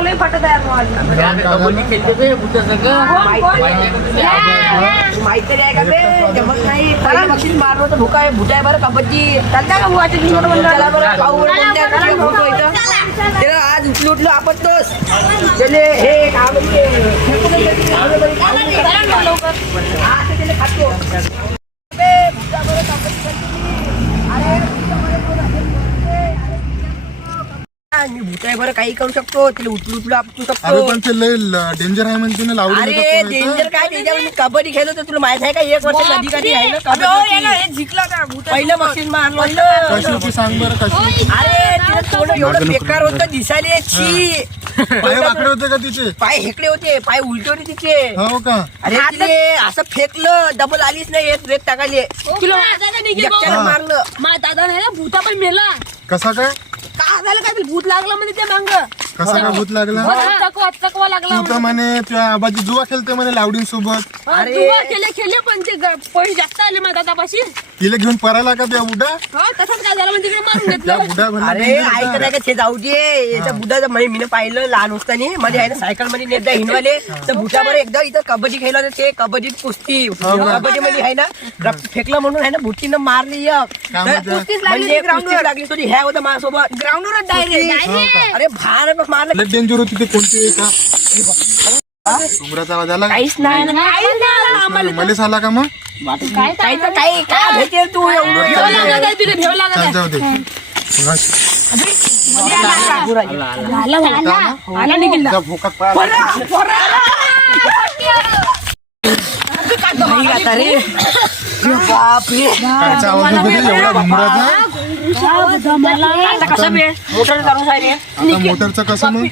लय फाटत आहे माहिती आहे का ते जमत नाही बक्षीस मारलो तर भुका आहे भुटाय बरं कबड्डी चालता का बुवाचे आज उठलो आपण तोच त्याले हे काम मी भूताय बरं काही करू शकतो तिला उचलू आपटू शकतो पण ते लय डेंजर आहे म्हणते ना लावडी अरे डेंजर काय त्याच्यावर मी कबड्डी खेळलो तर तुला माहित आहे का 1 वर्ष कधी कधी आहे ना जिंकला का पहिलं बक्षीस मारलो कशी होती सांग बरं कशी अरे तिला थोडं एवढं बेकार होतं दिसायला छी पाय वाकडे होते का तिचे पाय हेकडे होते पाय उलटे होते तिचे हो का अरे तिने असं फेकलं डबल आलीच नाही येत रेत टाकायले एकट्यानं मारलं माझ्या दादा नाही ना भूता पण मेला कसा काय का झालं काय भूत लागलं म्हणजे त्या मांग कसा काय भूत लागला चकवा लागला तू तर म्हणे त्या आबाजी जुवा खेळते म्हणे लावडींसोबत अरे खेळले पण ते पैसे जास्त आले माझ्या दादापाशी तिला घेऊन परायला का त्या बुडा तसंच काय झालं म्हणजे तिकडे मारून त्या घेतलं बुडा म्हणला अरे ऐकत आहे का ते जाऊ दे याच्या बुधाचं मी पाहिलं लहान असताना मध्ये आहे ना सायकल मध्ये नेता हिंडवाले तर बुटावर एकदा इथं कबड्डी खेळलं ते कबड्डीत कुस्ती कबड्डी मध्ये आहे ना फेकलं म्हणून आहे ना बुट्टीनं मारली म्हणते? म्हणजे कुस्तीच लागली तुझी ह्या होतं माझ्यासोबत ग्राउंडवर डायरेक्ट अरे भारत मारलं लय डेंजर होती ते कोणते का डोंगराचा आवाज आला का? काहीच नाही ना मलेच आला का मग काही तर काही काय भेटेल तू एवढं भेव लागत चाल जाऊ दे आला निघेल त्या भोकात पाय रे बापरे कायचा आवाज होता ते एवढा घुमराचा कसं बे मोटर चालू आहे रे आता मोटरचं कसं मग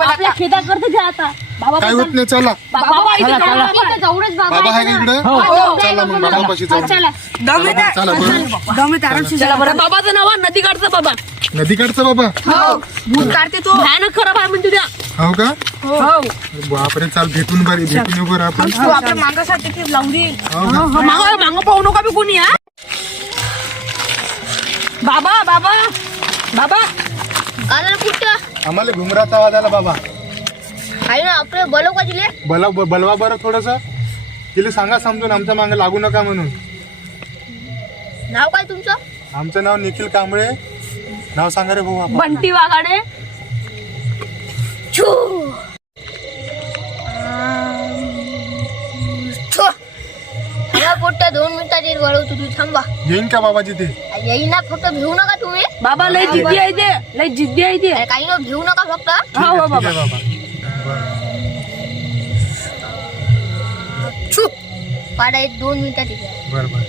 आपल्या शेतात करतो जे आता बाबा काय होत नाही चला बाबा इथे जाऊनच बाबा आहे का इकडे चला मग बाबा पाशी चला चला बरं चला बरं बाबाचं नाव आहे नदी काढतं बाबा नदीकडचा बाबा भूत काढते तो भयानक खराब आहे म्हणते त्या हो का हो बापरे चाल भेटून येऊ बरं आपण तू आपल्या मागासाठी ती लावली हो का मागं पाहू नका बी कोणी हा बाबा बाबा बाबा अरे कुठं आम्हाला घुमराचा आवाज आला बाबा आहे ना आपले बोलव का दिले बलवा बरं थोडस तिला सांगा समजून आमच्या मागे लागू नका म्हणून नाव काय तुमचं आमचं नाव निखिल कांबळे नाव सांगा रे भाऊ आपण बंटी वाघाडे मला फक्त 2 मिनिटात येईल वळवतो तू थांबा येईन का बाबा तिथे येईल ना फक्त भिवू नका तुम्ही बाबा लय जिद्दी आहे ते लय जिद्दी आहे ते काही ना भिवू नका फक्त हो हो ठीक बाबा आहे बाबा पाडा 1-2 मिनिटात येईल बरं बरं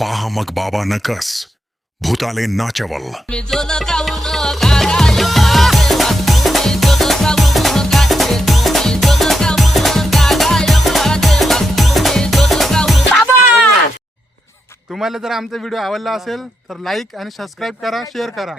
पहा मग बाबा नकस भूताले नाचवल तुम्हाला जर आमचा व्हिडिओ आवडला असेल तर लाईक आणि सबस्क्राईब करा शेअर करा